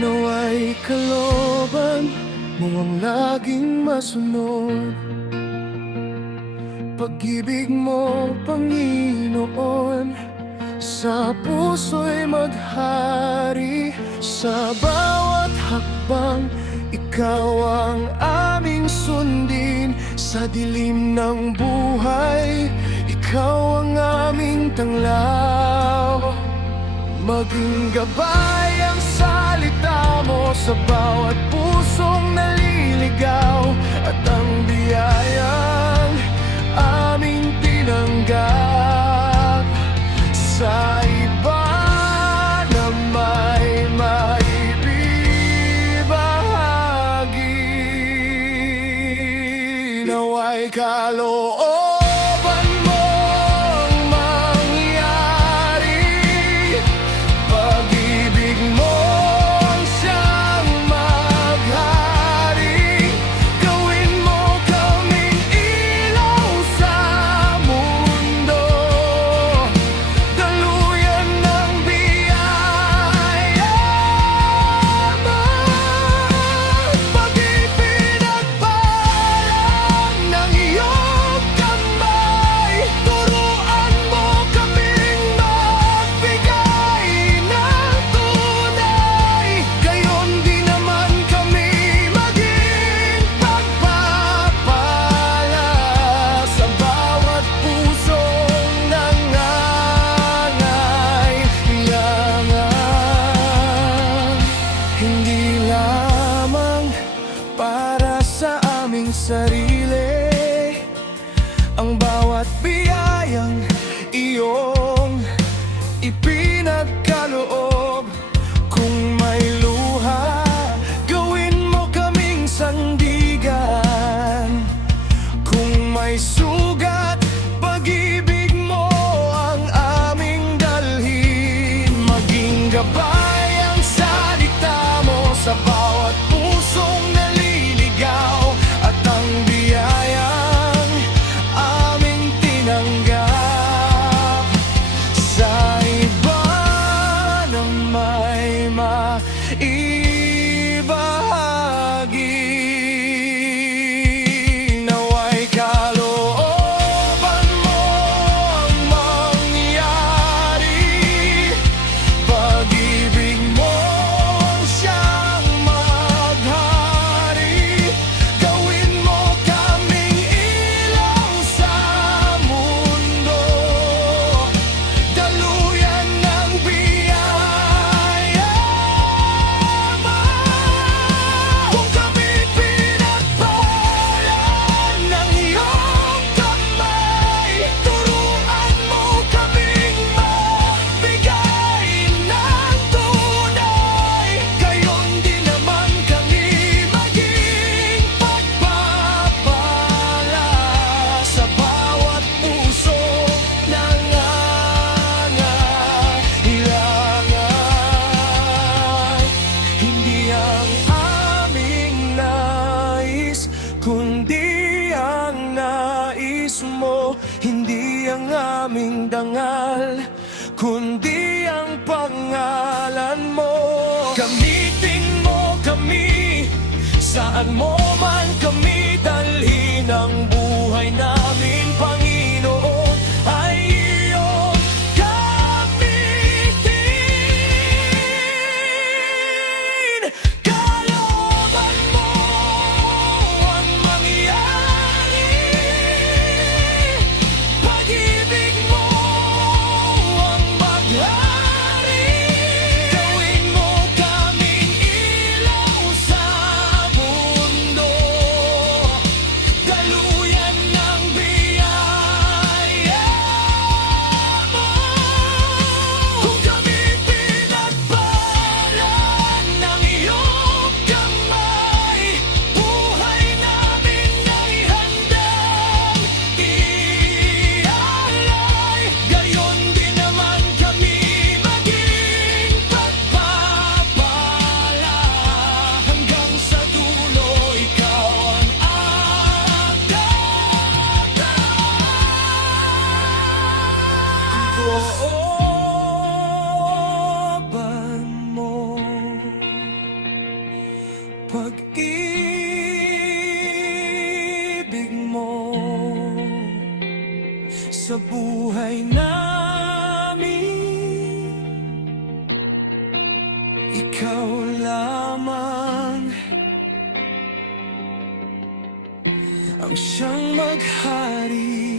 Nawa'y kalooban mo ang laging masunod. Pag-ibig mo, Panginoon, sa puso'y maghari. Sa bawat hakbang, ikaw ang aming sundin. Sa dilim ng buhay, ikaw ang aming tanglaw. Maging gabay ang salita mo sa bawat pusong naliligaw, at ang biyayang aming tinanggap sa iba na may maibibahagi. Nawa'y kalooban mong mangyari, pag-ibig mo ang siyang maghari. Gawin mo kaming ilaw sa mundo, daluyan ng biyaya mo. Pag-ipinagpalang ng iyong kamay, turuan mo kaming magbigay ng tunay. Gayon din naman kami maging pagpapala sa bawat pusong nangangailangan. Hindi lamang para sa aming sarili ang bawat biyayang iyong ipinagkaloob. Kung may luha, gawin mo kaming sandigan. Kung may sugat, pag-ibig mo ang aming dalhin. Maging gabay ang salita mo sa bawat pusong naliligaw, at ang biyayang aming tinanggap sa iba na may maibahagi. Nawa'y kalooban mong mangyari, pag-ibig mo siyang maghari. Gawin mo kaming ilaw sa mundo, daluyan ng biyaya mo. Kung kami pinagpalan ng iyong kamay, turuan mo kaming magbigay ng tunay. Gayon din naman kami maging pagpapala sa bawat pusong nangangailangan. Hindi ang aming nais, kundi ang nais mo. Hindi ang aming dangal, kundi ang pangalan mo. Gamitin mo kami, saan mo man kami dalhin. Ang buhay namin, Panginoon, ay iyong gamitin. Kalooban mo ang mangyari, pag-ibig mo ang maghari. Gawin mo kaming ilaw sa mundo, pag-ibig mo sa buhay namin. Ikaw lamang ang siyang maghari